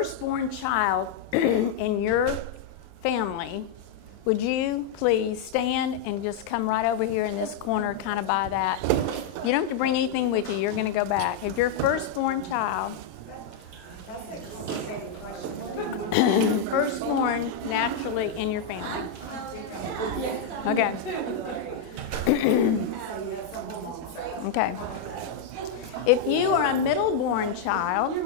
firstborn child in your family, would you please stand and just come right over here in this corner, kind of by that. You don't have to bring anything with you. You're going to go back. If your firstborn child, firstborn naturally in your family. Okay. Okay. If you are a middleborn child,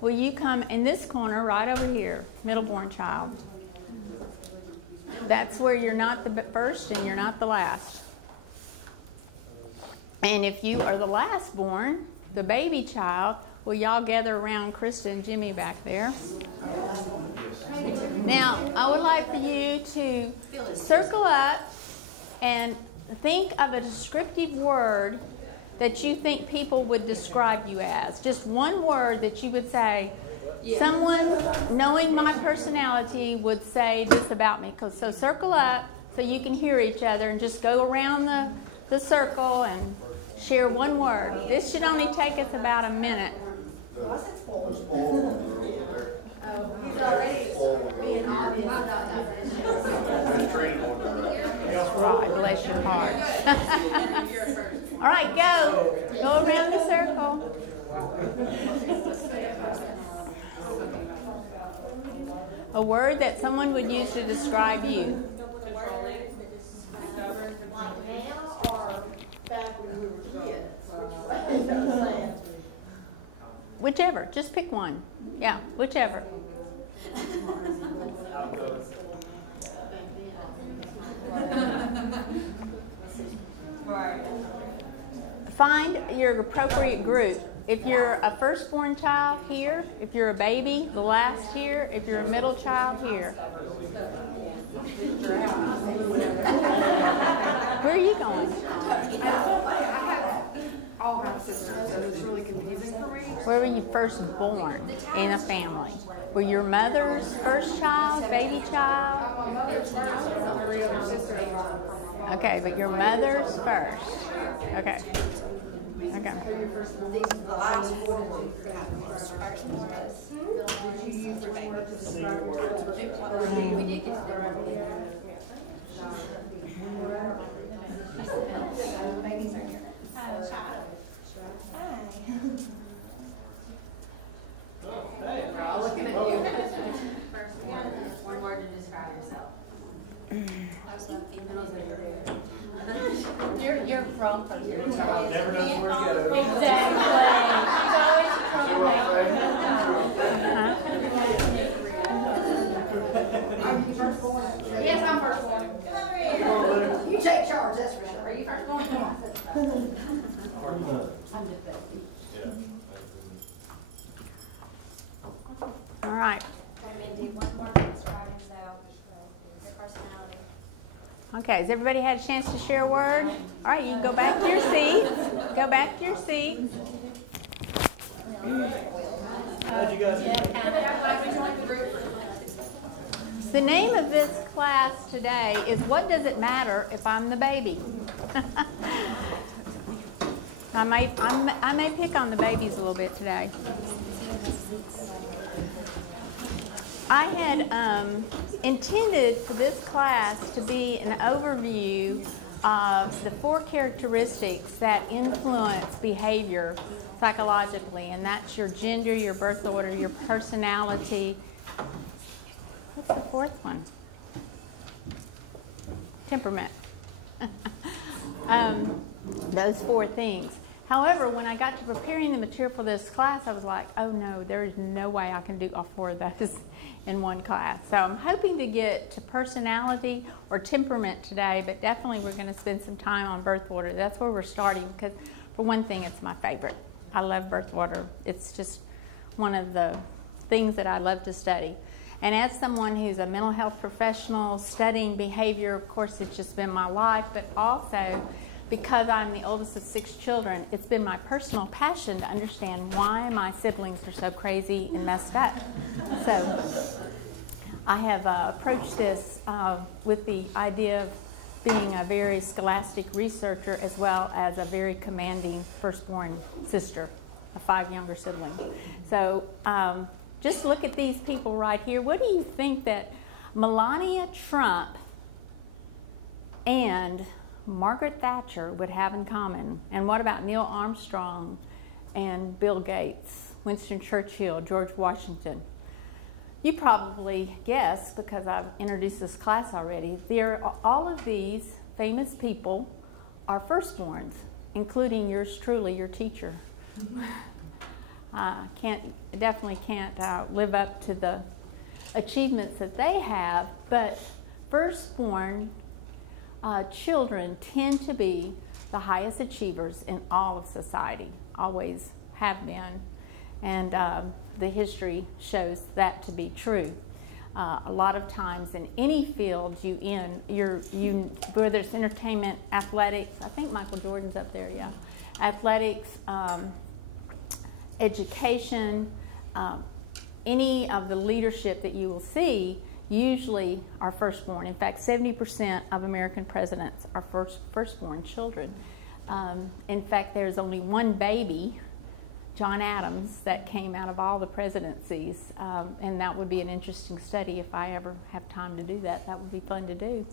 will you come in this corner right over here, middleborn child? That's where you're not the first and you're not the last. And if you are the last born, the baby child, will y'all gather around Krista and Jimmy back there? Now, I would like for you to circle up and think of a descriptive word that you think people would describe you as. Just one word that you would say, someone knowing my personality would say this about me. So circle up so you can hear each other and just go around the circle and share one word. This should only take us about a minute. He's already being obvious. Right, bless your heart. All right, go. Go around the circle. A word that someone would use to describe you. Whichever. Just pick one. Yeah, whichever. Find your appropriate group. If you're a firstborn child, here. If you're a baby, the last here. If you're a middle child, here. Where are you going? All have sisters, so it's really confusing for me. Where were you first born in a family? Were your mother's first child, baby child? My mother's first, 3 other sisters. Okay, but your mother's first. Okay. Okay. These are the last 4 words. Did you use the word to describe yourself? We did get to babies are here. Hi. Looking at you. First one word to describe yourself. You're from first. Never knows where to go. Exactly. She's always a troublemaker. Are you first born? Yes, I'm first born. You take charge, that's for sure. Are you first born? I'm just baby. All right. Mindy, one more to describe yourself, your personality. Okay, has everybody had a chance to share a word? All right, you can go back to your seat. Go back to your seat. How'd you guys do? The name of this class today is What Does It Matter If I'm the Baby? I may pick on the babies a little bit today. I had intended for this class to be an overview of the 4 characteristics that influence behavior psychologically, and that's your gender, your birth order, your personality. What's the 4th one? Temperament. Those 4 things. However, when I got to preparing the material for this class, I was like, oh no, there is no way I can do all 4 of those in one class. So I'm hoping to get to personality or temperament today, but definitely we're going to spend some time on birth order. That's where we're starting because, for one thing, it's my favorite. I love birth order. It's just one of the things that I love to study. And as someone who's a mental health professional studying behavior, of course, it's just been my life, but also because I'm the oldest of 6 children, it's been my personal passion to understand why my siblings are so crazy and messed up. So I have approached this with the idea of being a very scholastic researcher as well as a very commanding firstborn sister 5 younger siblings. So just look at these people right here. What do you think that Melania Trump and Margaret Thatcher would have in common? And what about Neil Armstrong and Bill Gates, Winston Churchill, George Washington? You probably guessed, because I've introduced this class already, all of these famous people are firstborns, including yours truly, your teacher. Definitely can't live up to the achievements that they have, but firstborn children tend to be the highest achievers in all of society, always have been, and the history shows that to be true. A lot of times in any field whether it's entertainment, athletics, I think Michael Jordan's up there, yeah, athletics, education, any of the leadership that you will see usually are firstborn. In fact, 70% of American presidents are firstborn children. In fact, there's only one baby, John Adams, that came out of all the presidencies, and that would be an interesting study if I ever have time to do that. That would be fun to do.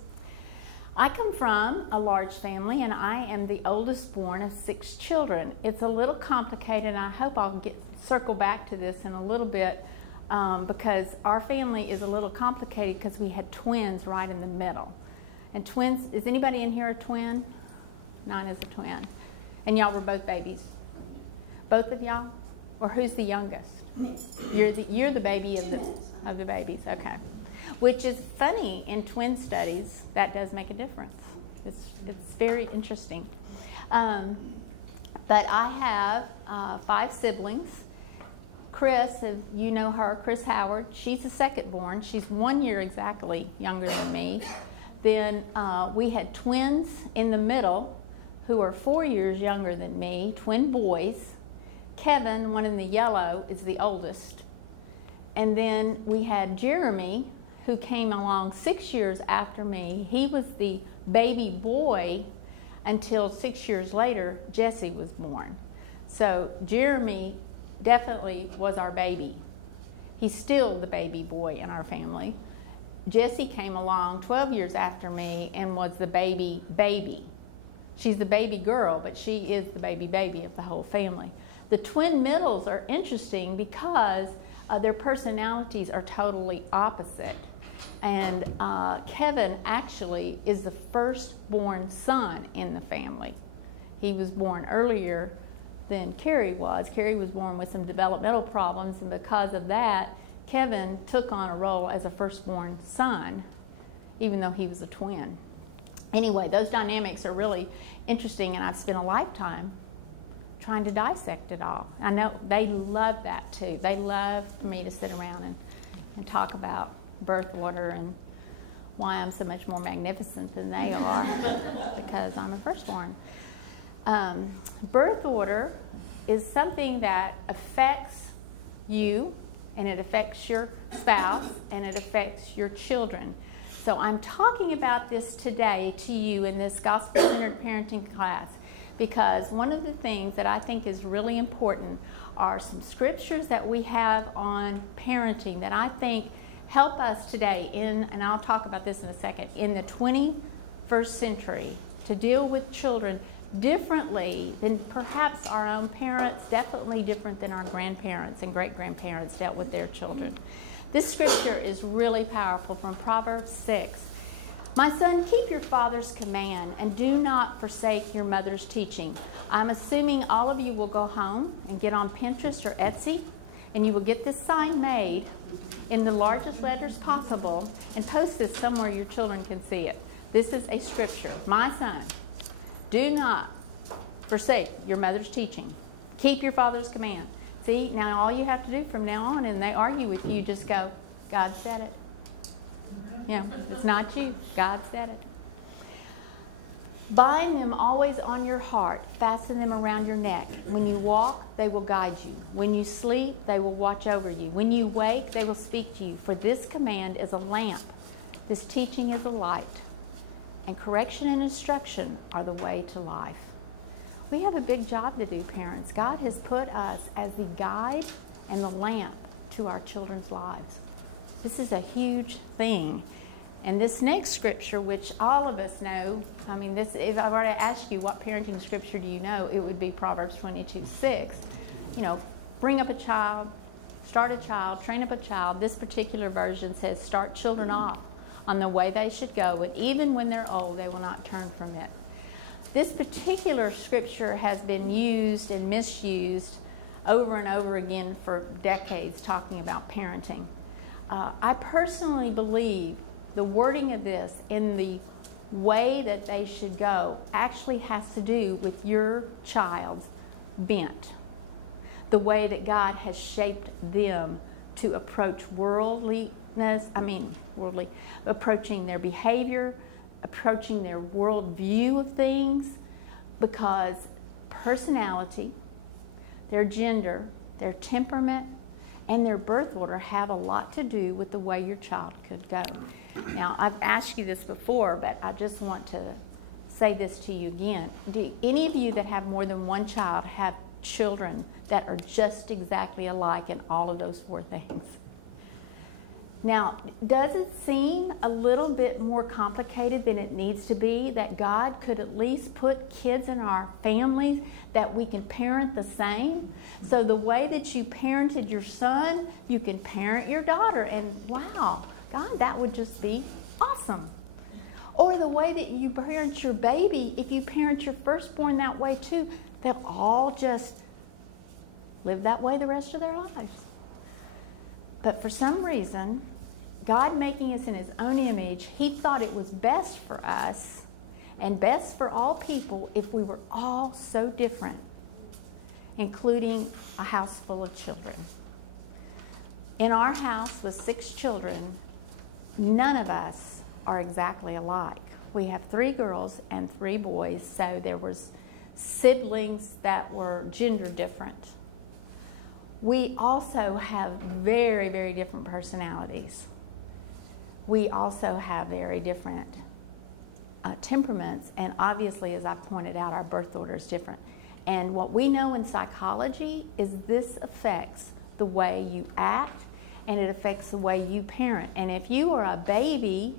I come from a large family, and I am the oldest born of 6 children. It's a little complicated, and I hope I'll circle back to this in a little bit, because our family is a little complicated because we had twins right in the middle. And twins, is anybody in here a twin? Nine is a twin. And y'all were both babies? Both of y'all? Or who's the youngest? You're the baby of the babies, okay. Which is funny, in twin studies, that does make a difference. It's very interesting. But I have 5 siblings. Chris, if you know her, Chris Howard, she's the second born. She's 1 year exactly younger than me. Then we had twins in the middle who are 4 years younger than me, twin boys. Kevin, one in the yellow, is the oldest. And then we had Jeremy, who came along 6 years after me. He was the baby boy until 6 years later, Jesse was born. So Jeremy definitely was our baby. He's still the baby boy in our family. Jesse came along 12 years after me and was the baby. She's the baby girl, but she is the baby of the whole family. The twin middles are interesting because their personalities are totally opposite. And Kevin actually is the firstborn son in the family. He was born earlier than Carrie was. Carrie was born with some developmental problems, and because of that, Kevin took on a role as a firstborn son, even though he was a twin. Anyway, those dynamics are really interesting, and I've spent a lifetime trying to dissect it all. I know they love that too. They love for me to sit around and talk about birth order and why I'm so much more magnificent than they are because I'm a firstborn. Birth order is something that affects you, and it affects your spouse, and it affects your children. So I'm talking about this today to you in this gospel-centered parenting class because one of the things that I think is really important are some scriptures that we have on parenting that I think help us today and I'll talk about this in a second, in the 21st century to deal with children differently than perhaps our own parents, definitely different than our grandparents and great-grandparents dealt with their children. This scripture is really powerful from Proverbs 6. My son, keep your father's command and do not forsake your mother's teaching. I'm assuming all of you will go home and get on Pinterest or Etsy, and you will get this sign made in the largest letters possible and post this somewhere your children can see it. This is a scripture. My son, do not forsake your mother's teaching. Keep your father's command. See, now all you have to do from now on, and they argue with you, just go, God said it. You know, it's not you. God said it. Bind them always on your heart. Fasten them around your neck. When you walk, they will guide you. When you sleep, they will watch over you. When you wake, they will speak to you. For this command is a lamp. This teaching is a light. And correction and instruction are the way to life. We have a big job to do, parents. God has put us as the guide and the lamp to our children's lives. This is a huge thing. And this next scripture, which all of us know, I mean, this, if I were to ask you what parenting scripture do you know, it would be Proverbs 22:6. You know, bring up a child, start a child, train up a child. This particular version says, start children off on the way they should go, and even when they're old, they will not turn from it. This particular scripture has been used and misused over and over again for decades, talking about parenting. I personally believe the wording of this in the way that they should go actually has to do with your child's bent, the way that God has shaped them to approach approaching their behavior, approaching their worldview of things, because personality, their gender, their temperament, and their birth order have a lot to do with the way your child could go. Now, I've asked you this before, but I just want to say this to you again. Do any of you that have more than one child have children that are just exactly alike in all of those four things? Now, does it seem a little bit more complicated than it needs to be, that God could at least put kids in our families that we can parent the same? So the way that you parented your son, you can parent your daughter, and wow, God, that would just be awesome. Or the way that you parent your baby, if you parent your firstborn that way too, they'll all just live that way the rest of their lives. But for some reason, God making us in His own image, He thought it was best for us and best for all people if we were all so different, including a house full of children. In our house with 6 children, none of us are exactly alike. We have 3 girls and 3 boys, so there was siblings that were gender different. We also have very, very different personalities. We also have very different temperaments, and obviously, as I pointed out, our birth order is different. And what we know in psychology is this affects the way you act, and it affects the way you parent. And if you are a baby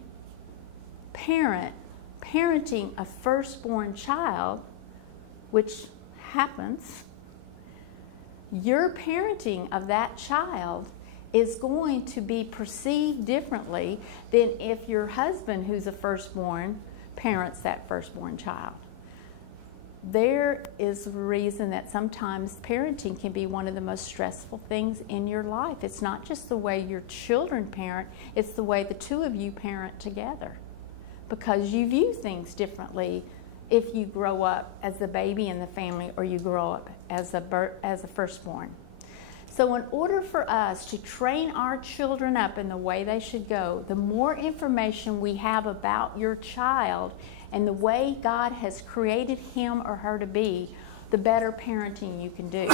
parent, parenting a firstborn child, which happens, your parenting of that child is going to be perceived differently than if your husband, who's a firstborn, parents that firstborn child. There is a reason that sometimes parenting can be one of the most stressful things in your life. It's not just the way your children parent, it's the way the two of you parent together, because you view things differently if you grow up as the baby in the family or you grow up as a firstborn. So in order for us to train our children up in the way they should go, the more information we have about your child and the way God has created him or her to be, the better parenting you can do.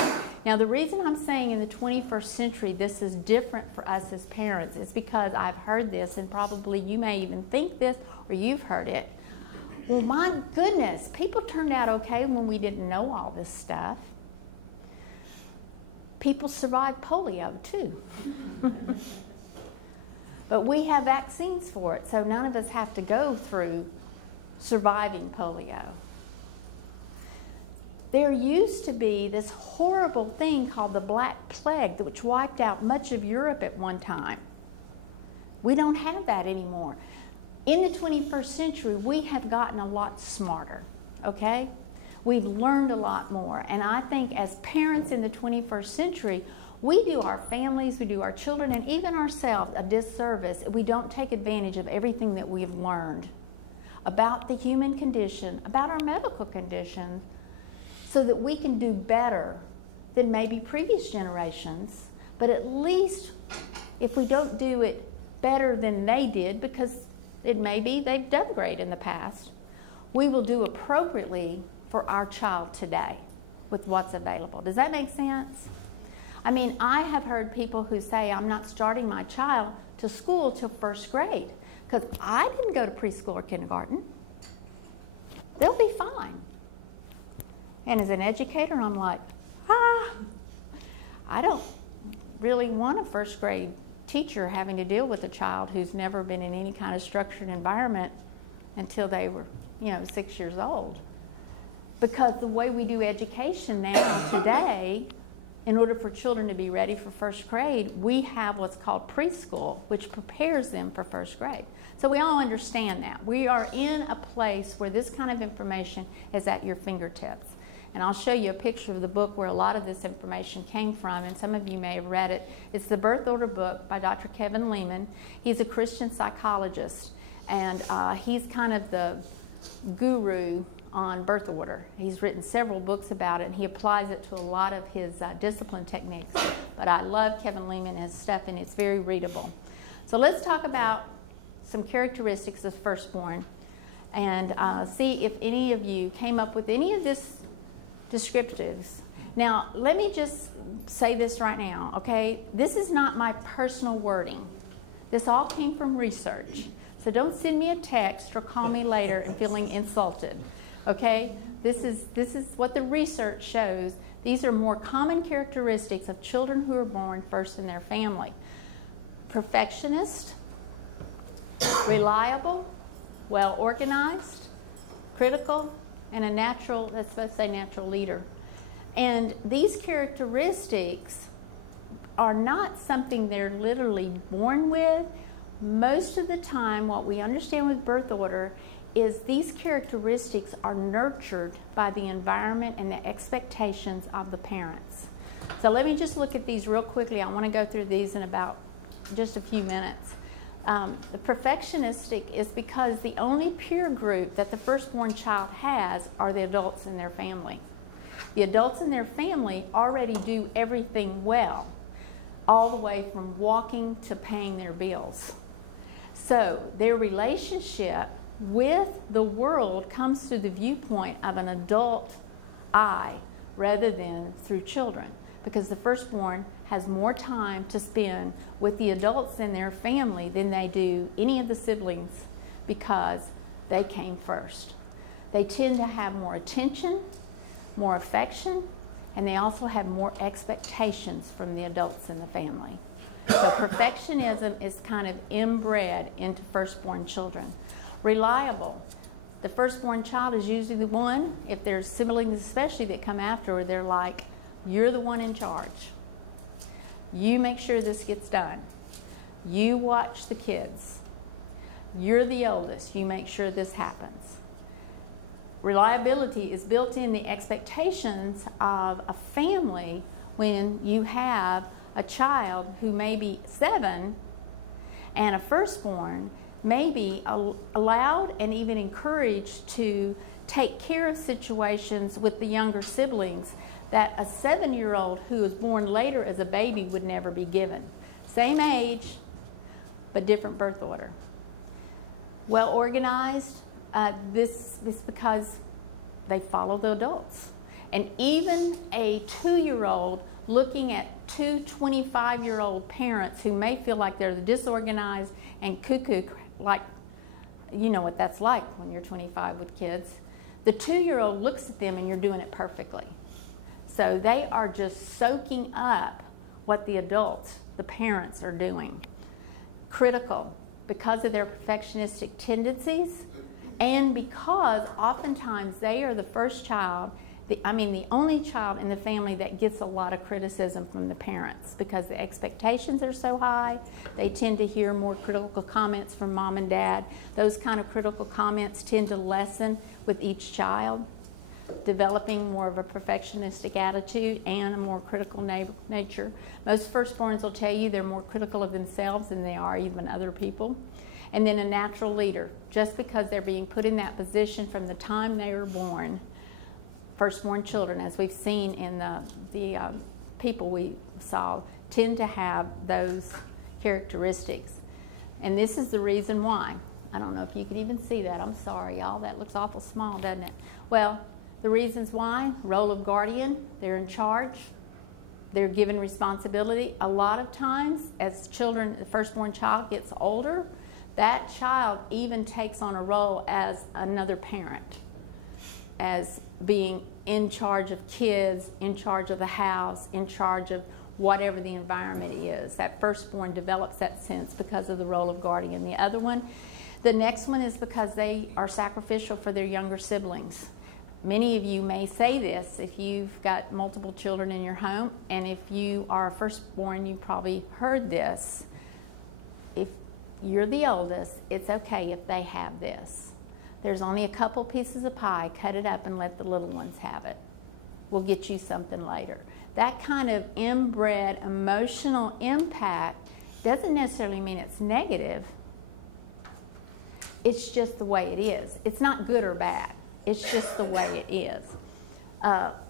Now, the reason I'm saying in the 21st century this is different for us as parents is because I've heard this, and probably you may even think this or you've heard it. Well, my goodness, people turned out okay when we didn't know all this stuff. People survived polio too. But we have vaccines for it, so none of us have to go through surviving polio. There used to be this horrible thing called the Black Plague, which wiped out much of Europe at one time. We don't have that anymore. In the 21st century, we have gotten a lot smarter, okay? We've learned a lot more. And I think as parents in the 21st century, we do our families, we do our children, and even ourselves a disservice if we don't take advantage of everything that we've learned about the human condition, about our medical condition, so that we can do better than maybe previous generations. But at least if we don't do it better than they did, because it may be they've done great in the past, we will do appropriately for our child today with what's available. Does that make sense? I mean, I have heard people who say, I'm not starting my child to school till first grade because I didn't go to preschool or kindergarten. They'll be fine. And as an educator, I'm like, I don't really want a first grade teacher having to deal with a child who's never been in any kind of structured environment until they were, 6 years old. Because the way we do education now today, in order for children to be ready for first grade, we have what's called preschool, which prepares them for first grade. So we all understand that. We are in a place where this kind of information is at your fingertips. And I'll show you a picture of the book where a lot of this information came from, and some of you may have read it. It's the Birth Order book by Dr. Kevin Lehman. He's a Christian psychologist, and he's kind of the guru on birth order. He's written several books about it, and he applies it to a lot of his discipline techniques. But I love Kevin Lehman and his stuff, and it's very readable. So let's talk about some characteristics of firstborn and see if any of you came up with any of this descriptives. Now, let me just say this right now, okay? This is not my personal wording. This all came from research. So don't send me a text or call me later and feeling insulted, okay? This is what the research shows. These are more common characteristics of children who are born first in their family. Perfectionist, reliable, well organized, critical, and a natural, let's say natural leader. And these characteristics are not something they're literally born with. Most of the time, what we understand with birth order is these characteristics are nurtured by the environment and the expectations of the parents. So let me just look at these real quickly. I want to go through these in about just a few minutes. The perfectionistic is because the only peer group that the firstborn child has are the adults in their family. The adults in their family already do everything well, all the way from walking to paying their bills. So their relationship with the world comes through the viewpoint of an adult eye rather than through children, because the firstborn has more time to spend with the adults in their family than they do any of the siblings because they came first. They tend to have more attention, more affection, and they also have more expectations from the adults in the family. So perfectionism is kind of inbred into firstborn children. Reliable. The firstborn child is usually the one, if there's siblings especially that come after, they're like, you're the one in charge. You make sure this gets done. You watch the kids. You're the oldest. You make sure this happens. Reliability is built in the expectations of a family when you have a child who may be 7 and a firstborn may be allowed and even encouraged to take care of situations with the younger siblings that a 7-year-old who was born later as a baby would never be given. Same age, but different birth order. Well organized, this is because they follow the adults. And even a 2-year-old looking at two 25-year-old parents who may feel like they're disorganized and cuckoo, like, you know what that's like when you're 25 with kids. The 2-year-old looks at them and you're doing it perfectly. So they are just soaking up what the adults, the parents, are doing. Critical, because of their perfectionistic tendencies, and because oftentimes they are the first child, the only child in the family that gets a lot of criticism from the parents because the expectations are so high. They tend to hear more critical comments from mom and dad. Those kind of critical comments tend to lessen with each child, developing more of a perfectionistic attitude and a more critical nature. Most firstborns will tell you they're more critical of themselves than they are even other people. And then a natural leader, just because they're being put in that position from the time they were born. Firstborn children, as we've seen in the people we saw, tend to have those characteristics. And this is the reason why. I don't know if you can even see that. I'm sorry, y'all. That looks awful small, doesn't it? Well, the reasons why: role of guardian, they're in charge, they're given responsibility. A lot of times, as children, the firstborn child gets older, that child even takes on a role as another parent, as being in charge of kids, in charge of the house, in charge of whatever the environment is. That firstborn develops that sense because of the role of guardian. The other one, the next one is because they are sacrificial for their younger siblings. Many of you may say this if you've got multiple children in your home, and if you are a firstborn, you probably heard this. If you're the oldest, it's okay if they have this. There's only a couple pieces of pie, cut it up and let the little ones have it. We'll get you something later. That kind of inbred emotional impact doesn't necessarily mean it's negative. It's just the way it is. It's not good or bad. It's just the way it is.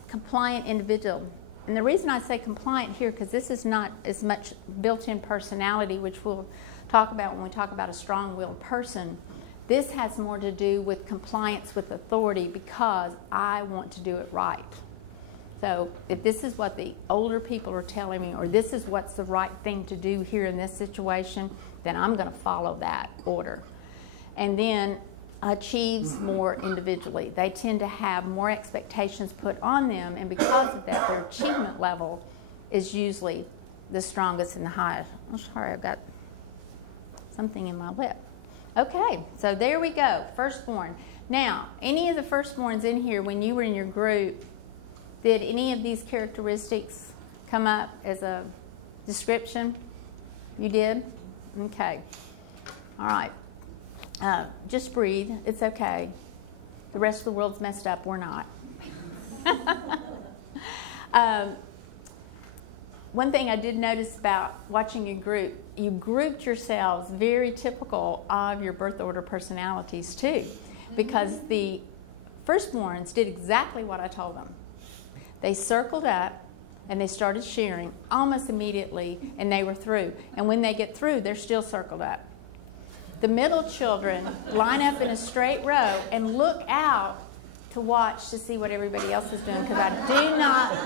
Compliant individual. And the reason I say compliant here, because this is not as much built-in personality, which we'll talk about when we talk about a strong-willed person. This has more to do with compliance with authority because I want to do it right. So if this is what the older people are telling me, or this is what's the right thing to do here in this situation, then I'm going to follow that order. And then achieves more individually. They tend to have more expectations put on them, and because of that, their achievement level is usually the strongest and the highest. I'm sorry, I've got something in my lip. Okay, so there we go, firstborn. Now, any of the firstborns in here, when you were in your group, did any of these characteristics come up as a description? You did? Okay. All right. Just breathe. It's okay. The rest of the world's messed up. We're not. One thing I did notice about watching your group, you grouped yourselves very typical of your birth order personalities too, because the firstborns did exactly what I told them. They circled up and they started sharing almost immediately, and they were through. And when they get through, they're still circled up. The middle children line up in a straight row and look out to watch to see what everybody else is doing, because I do not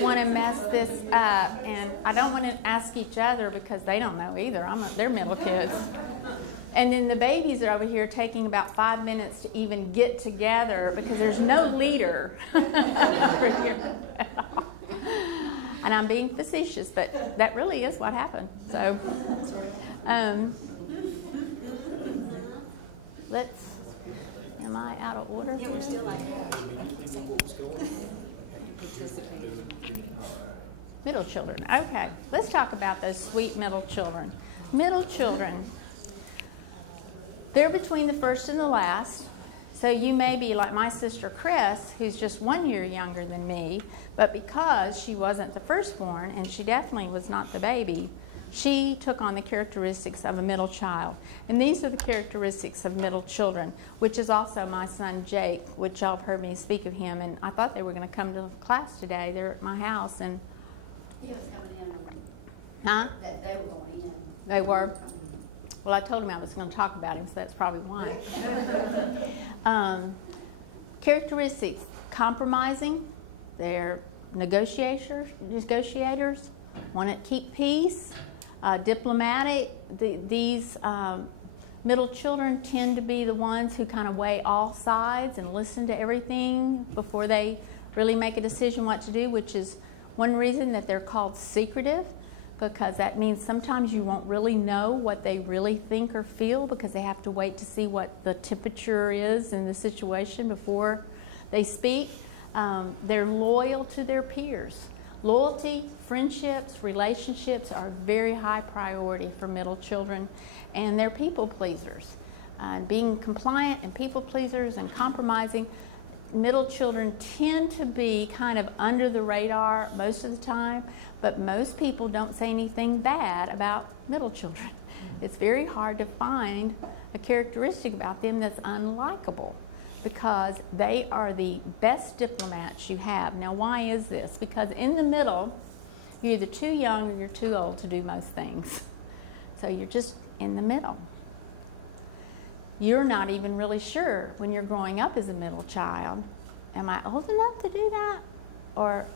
want to mess this up, and I don't want to ask each other because they don't know either. They're middle kids. And then the babies are over here taking about 5 minutes to even get together because there's no leader over here at all. And I'm being facetious, but that really is what happened. So, am I out of order? Yeah, we're still like Middle children. Okay, let's talk about those sweet middle children. Middle children, they're between the first and the last. So you may be like my sister Chris, who's just 1 year younger than me, but because she wasn't the firstborn, and she definitely was not the baby, she took on the characteristics of a middle child. And these are the characteristics of middle children, which is also my son Jake, which y'all have heard me speak of him. And I thought they were going to come to class today. They're at my house. And He was coming in. huh? That they were going in. They were? Well, I told him I was going to talk about him, so that's probably why. Characteristics: compromising. They're negotiators, want to keep peace. Diplomatic. These middle children tend to be the ones who kind of weigh all sides and listen to everything before they really make a decision what to do, which is one reason that they're called secretive, because that means sometimes you won't really know what they really think or feel because they have to wait to see what the temperature is in the situation before they speak. They're loyal to their peers. Loyalty, friendships, relationships are very high priority for middle children, and they're people pleasers. Being compliant and people pleasers and compromising, middle children tend to be kind of under the radar most of the time, but most people don't say anything bad about middle children. It's very hard to find a characteristic about them that's unlikable, because they are the best diplomats you have. Now, why is this? Because in the middle, you're either too young or you're too old to do most things. So you're just in the middle. You're not even really sure when you're growing up as a middle child, am I old enough to do that? Or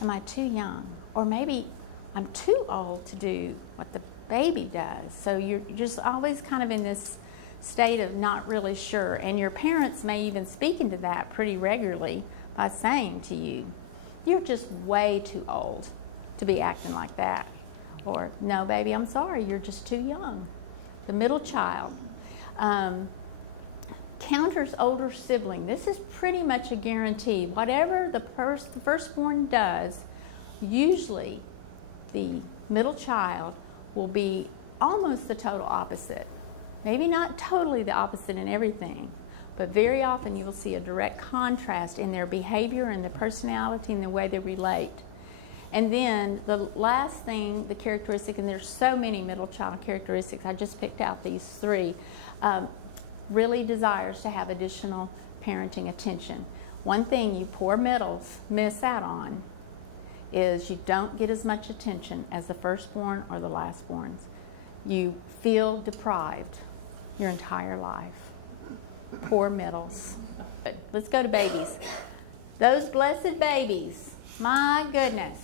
am I too young? Or maybe I'm too old to do what the baby does. So you're just always kind of in this state of not really sure. And your parents may even speak into that pretty regularly by saying to you, you're just way too old to be acting like that. Or, no, baby, I'm sorry, you're just too young. The middle child. Counters older sibling. This is pretty much a guarantee. Whatever the firstborn does, usually the middle child will be almost the total opposite. Maybe not totally the opposite in everything, but very often you will see a direct contrast in their behavior and their personality and the way they relate. And then the last thing, the characteristic, and there's so many middle child characteristics, I just picked out these three, really desires to have additional parenting attention. One thing you poor middles miss out on is you don't get as much attention as the firstborn or the lastborns. You feel deprived your entire life. Poor middles. But let's go to babies. Those blessed babies, my goodness.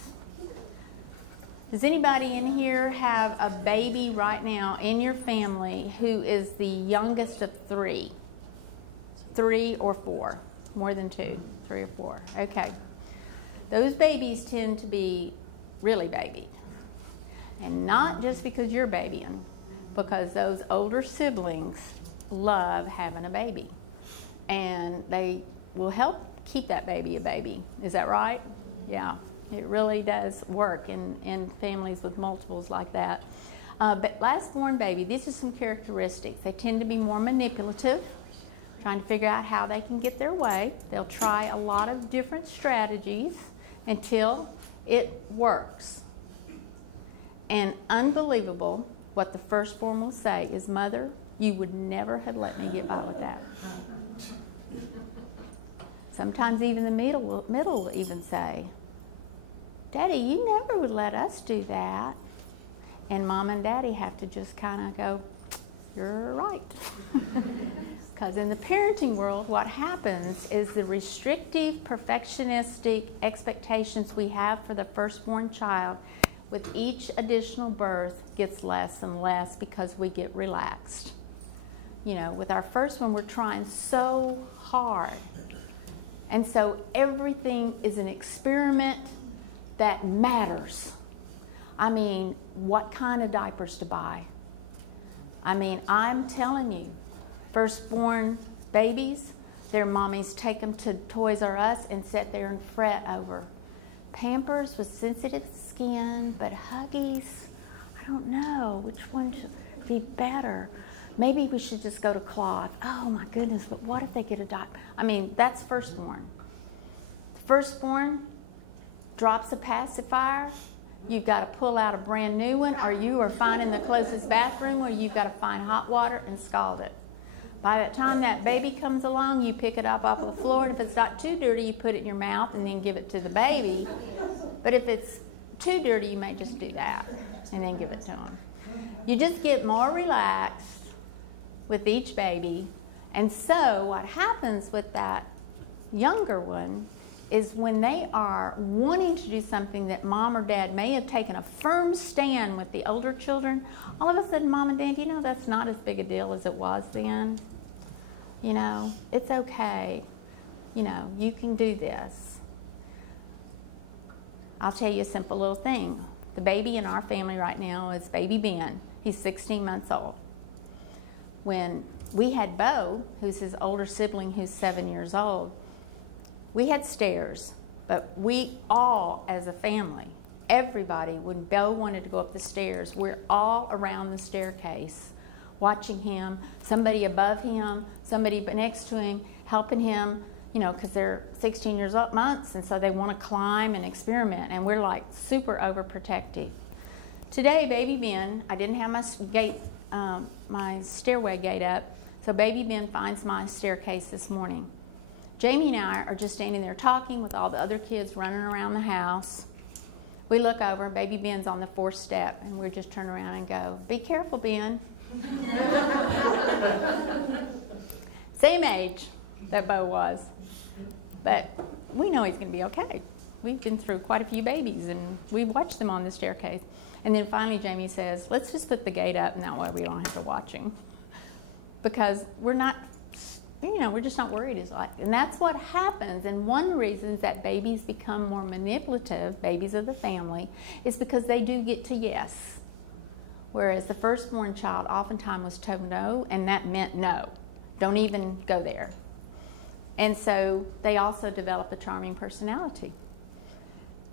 Does anybody in here have a baby right now in your family who is the youngest of three? 3 or 4? More than 2? 3 or 4? Okay. Those babies tend to be really babied. And not just because you're babying, because those older siblings love having a baby. And they will help keep that baby a baby. Is that right? Yeah. It really does work in families with multiples like that. But last-born baby, these are some characteristics. They tend to be more manipulative, trying to figure out how they can get their way. They'll try a lot of different strategies until it works. And unbelievable, what the firstborn will say is, Mother, you would never have let me get by with that. Sometimes even the middle will even say, Daddy, you never would let us do that. And Mom and Daddy have to just kind of go, you're right. Because in the parenting world, what happens is the restrictive, perfectionistic expectations we have for the firstborn child with each additional birth gets less and less because we get relaxed. You know, with our first one, we're trying so hard. And so everything is an experiment that matters. I mean, what kind of diapers to buy? I mean, I'm telling you, firstborn babies, their mommies take them to Toys R Us and sit there and fret over Pampers with sensitive skin, but Huggies, I don't know which one should be better. Maybe we should just go to cloth. Oh my goodness, but what if they get a diaper? I mean, that's firstborn. Firstborn drops a pacifier, you've got to pull out a brand new one, or you are finding the closest bathroom where you've got to find hot water and scald it. By the time that baby comes along, you pick it up off of the floor, and if it's not too dirty, you put it in your mouth and then give it to the baby. But if it's too dirty, you may just do that and then give it to them. You just get more relaxed with each baby. And so what happens with that younger one is when they are wanting to do something that Mom or Dad may have taken a firm stand with the older children, all of a sudden, Mom and Dad, you know, that's not as big a deal as it was then. You know, it's okay. You know, you can do this. I'll tell you a simple little thing. The baby in our family right now is baby Ben. He's 16 months old. When we had Bo, who's his older sibling who's 7 years old, we had stairs, but we all, as a family, everybody, when Bo wanted to go up the stairs, we're all around the staircase watching him, somebody above him, somebody next to him, helping him, you know, because they're 16 years old months, and so they want to climb and experiment, and we're like super overprotective. Today, baby Ben, I didn't have my stairway gate up, so baby Ben finds my staircase this morning. Jamie and I are just standing there talking with all the other kids running around the house. We look over, baby Ben's on the 4th step, and we just turn around and go, be careful, Ben. Same age that Bo was, but we know he's going to be okay. We've been through quite a few babies, and we watched them on the staircase. And then finally Jamie says, let's just put the gate up, and that way we don't have to watch him. because we're not, we're just not worried as like. And that's what happens. And one of the reasons that babies become more manipulative, babies of the family, is because they do get to yes. Whereas the firstborn child oftentimes was told no, and that meant no. Don't even go there. And so they also develop a charming personality.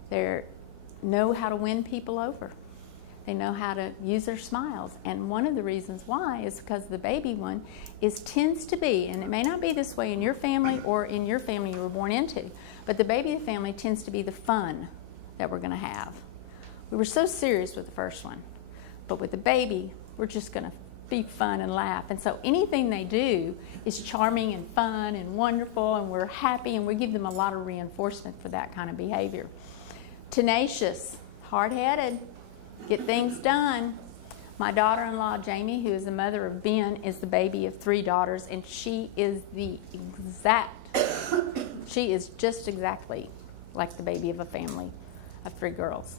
They know how to win people over. They know how to use their smiles. And one of the reasons why is because the baby one tends to be, and it may not be this way in your family or in your family you were born into, but the baby of the family tends to be the fun that we're going to have. We were so serious with the first one, but with the baby, we're just going to be fun and laugh. And so anything they do is charming and fun and wonderful, and we're happy, and we give them a lot of reinforcement for that kind of behavior. Tenacious, hard-headed, get things done. My daughter-in-law, Jamie, who is the mother of Ben, is the baby of 3 daughters, and she is she is just exactly like the baby of a family of 3 girls.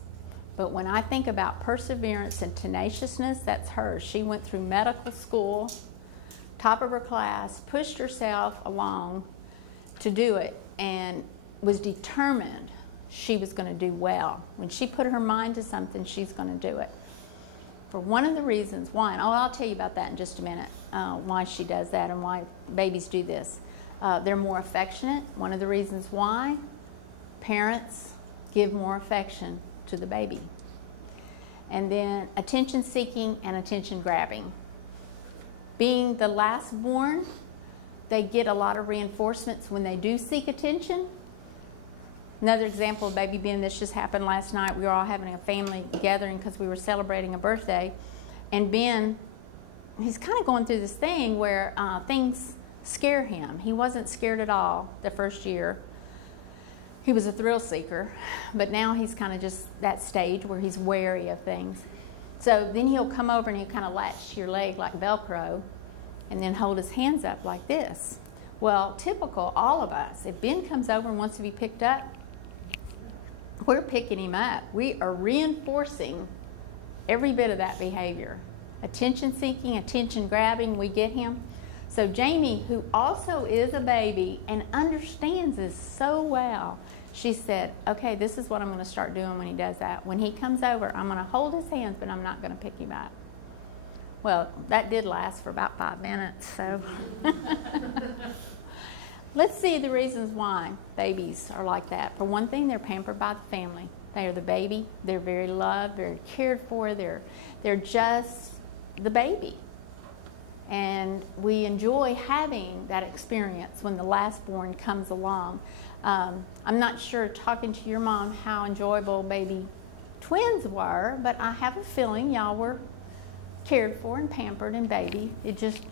But when I think about perseverance and tenaciousness, that's hers. She went through medical school, top of her class, pushed herself along to do it, and was determined she was going to do well. When she put her mind to something, she's going to do it. For one of the reasons why, and I'll tell you about that in just a minute, why she does that and why babies do this. They're more affectionate. One of the reasons why, parents give more affection to the baby. And then attention seeking and attention grabbing. Being the last born, they get a lot of reinforcements when they do seek attention. Another example of baby Ben, this just happened last night. We were all having a family gathering because we were celebrating a birthday. And Ben, he's kind of going through this thing where things scare him. He wasn't scared at all the first year. He was a thrill seeker, but now he's kind of just that stage where he's wary of things. So then he'll come over and he'll kind of latch to your leg like Velcro and then hold his hands up like this. Well, typical, all of us, if Ben comes over and wants to be picked up, we're picking him up. We are reinforcing every bit of that behavior. Attention seeking, attention grabbing, we get him. So Jamie, who also is a baby and understands this so well, she said, okay, this is what I'm going to start doing when he does that. When he comes over, I'm going to hold his hands, but I'm not going to pick him up. Well, that did last for about 5 minutes, so. Let's see the reasons why babies are like that. For one thing, they're pampered by the family. They are the baby. They're very loved, very cared for. They're just the baby. And we enjoy having that experience when the last born comes along. I'm not sure, talking to your mom, how enjoyable baby twins were, but I have a feeling y'all were cared for and pampered and baby. It just...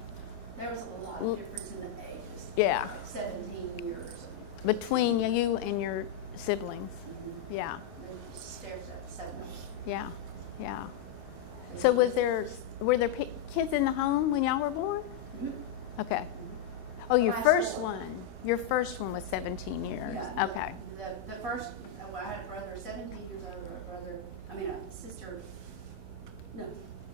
There was a lot of difference in the ages. Yeah. Like 17 years. Between you and your siblings. Mm-hmm. Yeah. Stairs at 7. Yeah, yeah. So were there kids in the home when y'all were born? Mm-hmm. Okay. Oh, your first one was 17 years. Yeah. Okay. The first, I had a brother 17 years older, a sister, no,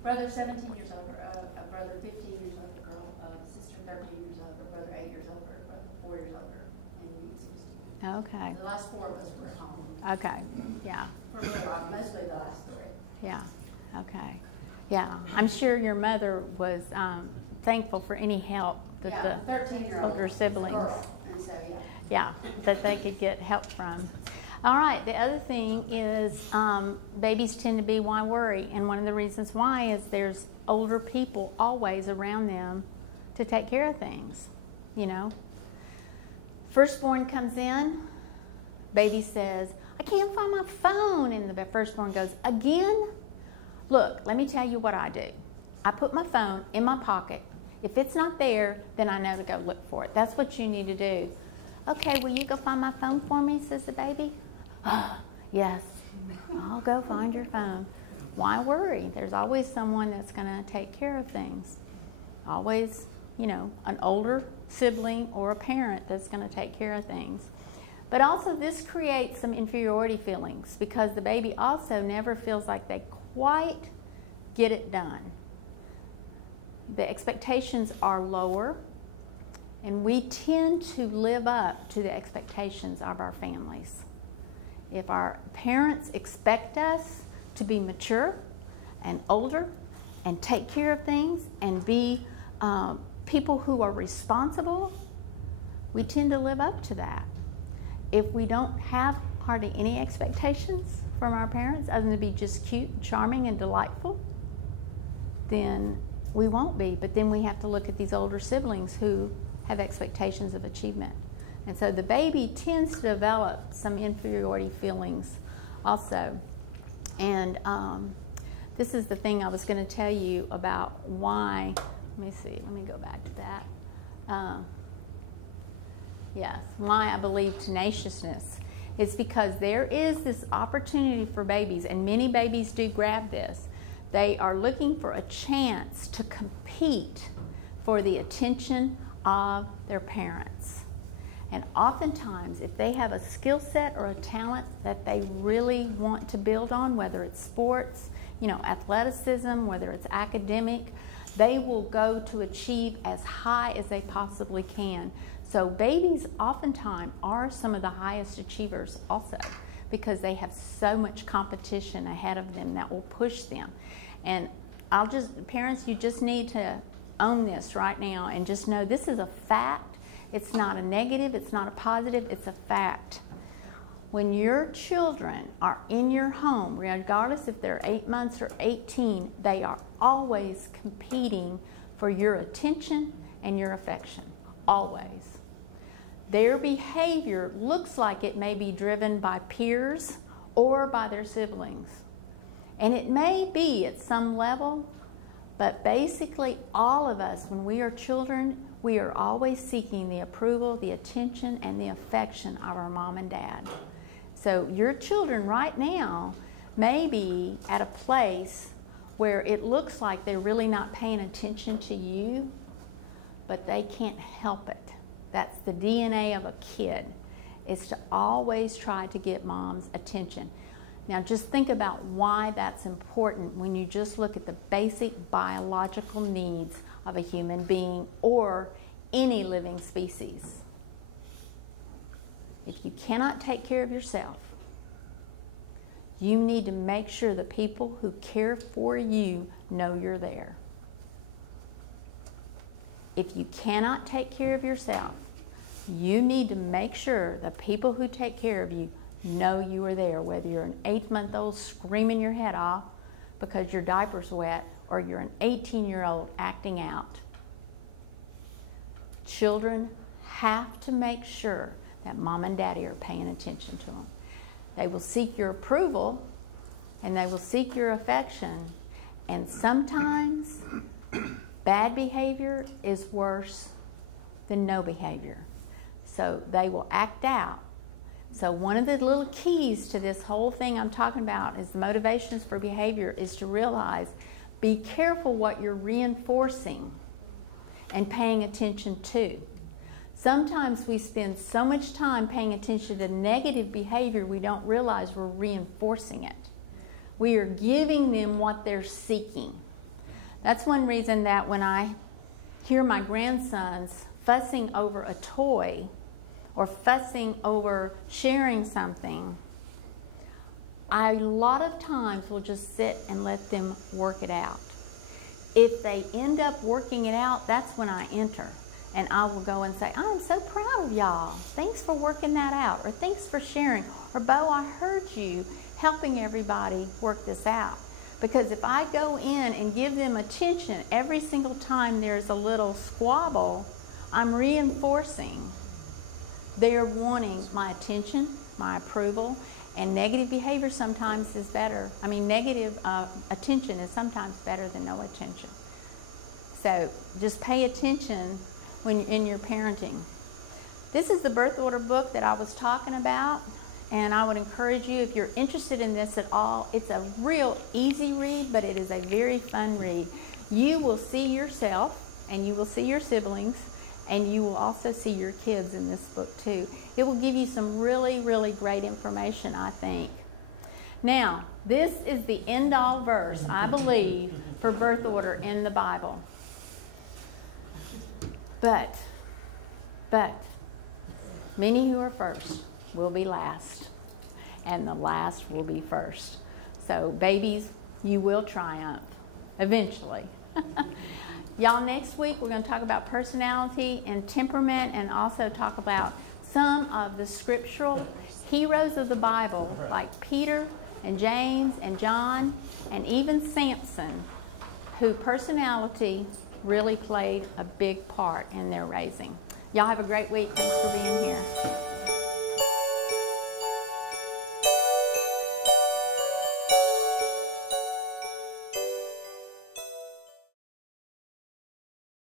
brother 17 years older, a brother 15 years older girl, a sister 13 years older, brother 8 years older, brother 4 years older, and me 16. Okay. The last 4 of us were at home. Okay. Yeah. For a little while, mostly the last 3. Yeah. Okay. Yeah. I'm sure your mother was thankful for any help that the 13-year-old older siblings. girl, and so yeah, that they could get help from. All right, the other thing is babies tend to be why worry, and one of the reasons why is there's older people always around them to take care of things, you know. Firstborn comes in, baby says, I can't find my phone, and the firstborn goes, again? Look, let me tell you what I do. I put my phone in my pocket. If it's not there, then I know to go look for it. That's what you need to do. Okay, will you go find my phone for me, says the baby. Yes, I'll go find your phone. Why worry? There's always someone that's going to take care of things. Always, you know, an older sibling or a parent that's going to take care of things. But also this creates some inferiority feelings because the baby also never feels like they quite get it done. the expectations are lower, and we tend to live up to the expectations of our families. If our parents expect us to be mature and older and take care of things and be people who are responsible, we tend to live up to that. If we don't have hardly any expectations from our parents other than to be just cute, charming, and delightful, then we won't be. But then we have to look at these older siblings who have expectations of achievement. And so the baby tends to develop some inferiority feelings also. And this is the thing I was going to tell you about why. Let me see. Let me go back to that. Yes, why I believe tenaciousness. It's because there is this opportunity for babies, and many babies do grab this. They are looking for a chance to compete for the attention of their parents. And oftentimes, if they have a skill set or a talent that they really want to build on, whether it's sports, athleticism, whether it's academic, they will go to achieve as high as they possibly can. So babies oftentimes are some of the highest achievers also, because they have so much competition ahead of them that will push them. And parents, you just need to own this right now and just know this is a fact. It's not a negative, it's not a positive, it's a fact. When your children are in your home, regardless if they're 8 months or 18, they are always competing for your attention and your affection, always. Their behavior looks like it may be driven by peers or by their siblings. And it may be at some level, but basically all of us, when we are children, we are always seeking the approval, the attention, and the affection of our mom and dad. So your children right now may be at a place where it looks like they're really not paying attention to you, but they can't help it. That's the DNA of a kid, is to always try to get mom's attention. Now just think about why that's important when you just look at the basic biological needs of a human being or any living species. If you cannot take care of yourself, you need to make sure the people who care for you know you're there. If you cannot take care of yourself, you need to make sure the people who take care of you know you are there, whether you're an 8-month-old screaming your head off because your diaper's wet or you're an 18-year-old acting out. Children have to make sure that mom and daddy are paying attention to them. They will seek your approval and they will seek your affection, and sometimes bad behavior is worse than no behavior. So they will act out. So one of the little keys to this whole thing I'm talking about is the motivations for behavior is to realize, be careful what you're reinforcing and paying attention to. Sometimes we spend so much time paying attention to negative behavior we don't realize we're reinforcing it. We are giving them what they're seeking. That's one reason that when I hear my grandsons fussing over a toy or fussing over sharing something, I a lot of times will just sit and let them work it out. If they end up working it out, that's when I enter. And I will go and say, I'm so proud of y'all. Thanks for working that out. Or thanks for sharing. Or Bo, I heard you helping everybody work this out. Because if I go in and give them attention every single time there's a little squabble, I'm reinforcing they're wanting my attention, my approval, and negative behavior sometimes is better. I mean, negative attention is sometimes better than no attention. So just pay attention when you're in your parenting. This is the birth order book that I was talking about, and I would encourage you, if you're interested in this at all, it's a real easy read, but it is a very fun read. You will see yourself, and you will see your siblings, and you will also see your kids in this book too. It will give you some really, really great information, I think. Now, this is the end-all verse, I believe, for birth order in the Bible. But, many who are first will be last, and the last will be first. So, babies, you will triumph eventually. Y'all, next week we're going to talk about personality and temperament, and also talk about some of the scriptural heroes of the Bible, like Peter and James and John, and even Samson, whose personality really played a big part in their raising. Y'all have a great week. Thanks for being here.